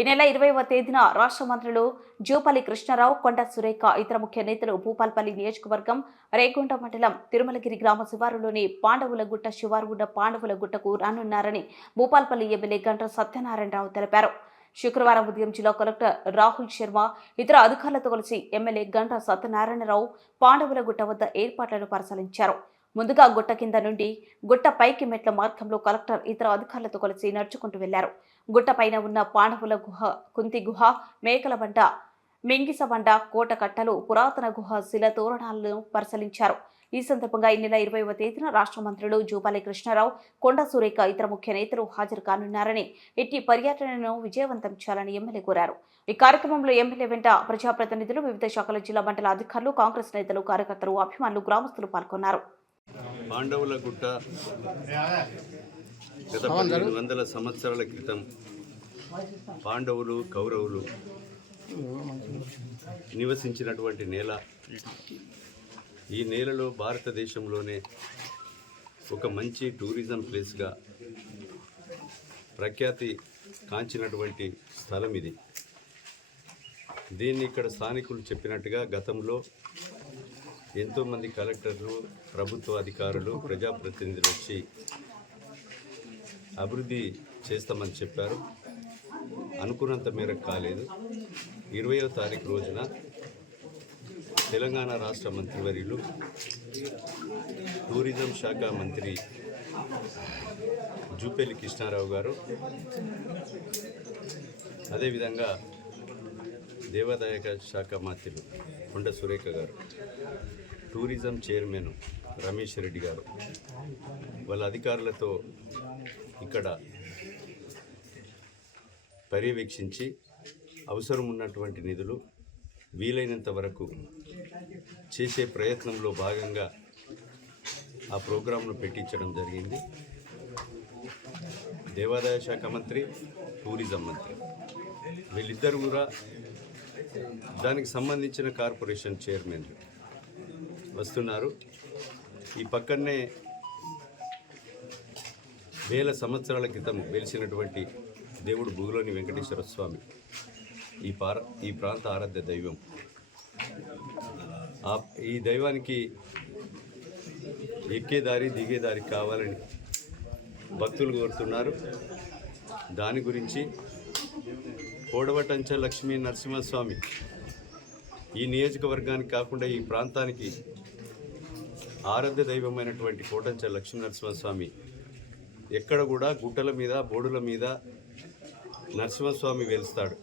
ఈ నెల 20వ తేదీన రాష్ట్ర మంత్రులు జూపల్లి కృష్ణారావు, కొండ సురేఖ, ఇతర ముఖ్య నేతలు భూపాల్పల్లి నియోజకవర్గం రేగొండ మండలం తిరుమలగిరి గ్రామ శివారులోని పాండవులగుట్ట శివారు ఉన్న పాండవులగుట్టకు రానున్నారని భూపాల్పల్లి ఎమ్మెల్యే గంట సత్యనారాయణరావు తెలిపారు. శుక్రవారం ఉదయం జిల్లా కలెక్టర్ రాహుల్ శర్మ ఇతర అధికారులతో కలిసి ఎమ్మెల్యే గంట సత్యనారాయణరావు పాండవులగుట్ట వద్ద ఏర్పాట్లను పరిశీలించారు. ముందుగా గుట్ట కింద నుండి గుట్ట పైకి మెట్ల మార్గంలో కలెక్టర్ ఇతర అధికారులతో కలిసి నడుచుకుంటూ వెళ్లారు. గుట్ట పైన ఉన్న పాండవుల గుహ, కుంతి గుహ, మేకల బండ, మెంగిస బండ, కోట కట్టలు, పురాతన గుహ, శిల తోరణాలను పరిశీలించారు. ఈ సందర్భంగా ఈ నెల 20వ తేదీన రాష్ట్ర మంత్రులు జూపల్లి కృష్ణారావు, కొండ సురేఖ, ఇతర ముఖ్య నేతలు హాజరు కానున్నారని, ఇట్టి పర్యటనను విజయవంతం చేయాలని ఎమ్మెల్యే కోరారు. ఈ కార్యక్రమంలో ఎమ్మెల్యే వెంట ప్రజాప్రతినిధులు, వివిధ శాఖల జిల్లా మండల అధికారులు, కాంగ్రెస్ నేతలు, కార్యకర్తలు, అభిమానులు, గ్రామస్తులు పాల్గొన్నారు. పాండవులగుట్ట గత 1500 సంవత్సరాల క్రితం పాండవులు, కౌరవులు నివసించినటువంటి నేల. ఈ నేలలో భారతదేశంలోనే ఒక మంచి టూరిజం ప్లేస్గా ప్రఖ్యాతి కాంచినటువంటి స్థలం ఇది. దీన్ని ఇక్కడ స్థానికులు చెప్పినట్టుగా గతంలో ఎంతోమంది కలెక్టర్లు, ప్రభుత్వ అధికారులు, ప్రజాప్రతినిధులు వచ్చి అభివృద్ధి చేస్తామని చెప్పారు. అనుకున్నంత మేరకు కాలేదు. 20వ తారీఖు రోజున తెలంగాణ రాష్ట్ర మంత్రివర్యులు, టూరిజం శాఖ మంత్రి జూపల్లి కృష్ణారావు గారు, అదేవిధంగా దేవాదాయ శాఖ మంత్రులు కొండ సురేఖ గారు, టూరిజం చైర్మన్ రమేష్ రెడ్డి గారు వాళ్ళ అధికారులతో ఇక్కడ పర్యవేక్షించి అవసరం ఉన్నటువంటి నిధులు వీలైనంత వరకు చేసే ప్రయత్నంలో భాగంగా ఆ ప్రోగ్రాంను పెట్టించడం జరిగింది. దేవాదాయ శాఖ మంత్రి, టూరిజం మంత్రి వీళ్ళిద్దరు కూడా దానికి సంబంధించిన కార్పొరేషన్ చైర్మన్లు వస్తున్నారు. ఈ పక్కనే వేల సంవత్సరాల క్రితం వెలిసినటువంటి దేవుడు భూలోని వెంకటేశ్వర స్వామి ఈ ప్రాంత ఆరాధ్య దైవం. ఈ దైవానికి ఎక్కేదారి దిగేదారి కావాలని భక్తులు కోరుతున్నారు. దాని గురించి కోడవటంచ లక్ష్మీ నరసింహస్వామి ఈ నియోజకవర్గానికి కాకుండా ఈ ప్రాంతానికి ఆరాధ్య దైవమైనటువంటి కోటంచ లక్ష్మీ నరసింహస్వామి ఎక్కడ కూడా గుట్టల మీద, బోడుల మీద నరసింహస్వామి వెలుస్తాడు.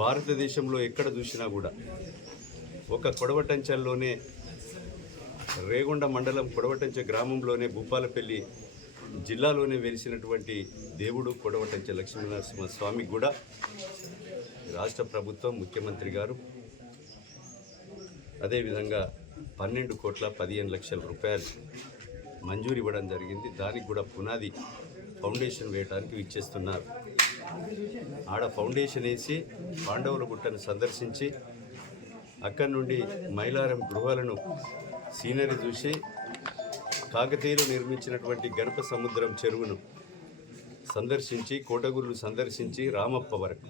భారతదేశంలో ఎక్కడ చూసినా కూడా ఒక కొడవటంచల్లోనే, రేగొండ మండలం కొడవటంచ గ్రామంలోనే, భూపాలపల్లి జిల్లాలోనే వెలిసినటువంటి దేవుడు కొడవటంచ లక్ష్మీనరసింహస్వామికి కూడా రాష్ట్ర ప్రభుత్వం, ముఖ్యమంత్రి గారు అదేవిధంగా 12,15,00,000 రూపాయలు మంజూరు ఇవ్వడం జరిగింది. దానికి కూడా పునాది ఫౌండేషన్ వేయడానికి ఇచ్చేస్తున్నారు. ఆడ ఫౌండేషన్ వేసి పాండవులగుట్టను సందర్శించి అక్కడి నుండి మైలారం గృహాలను సీనరీ చూసి, కాకతీయులు నిర్మించినటువంటి గణప సముద్రం చెరువును సందర్శించి, కోటగుళ్ళు సందర్శించి రామప్ప వరకు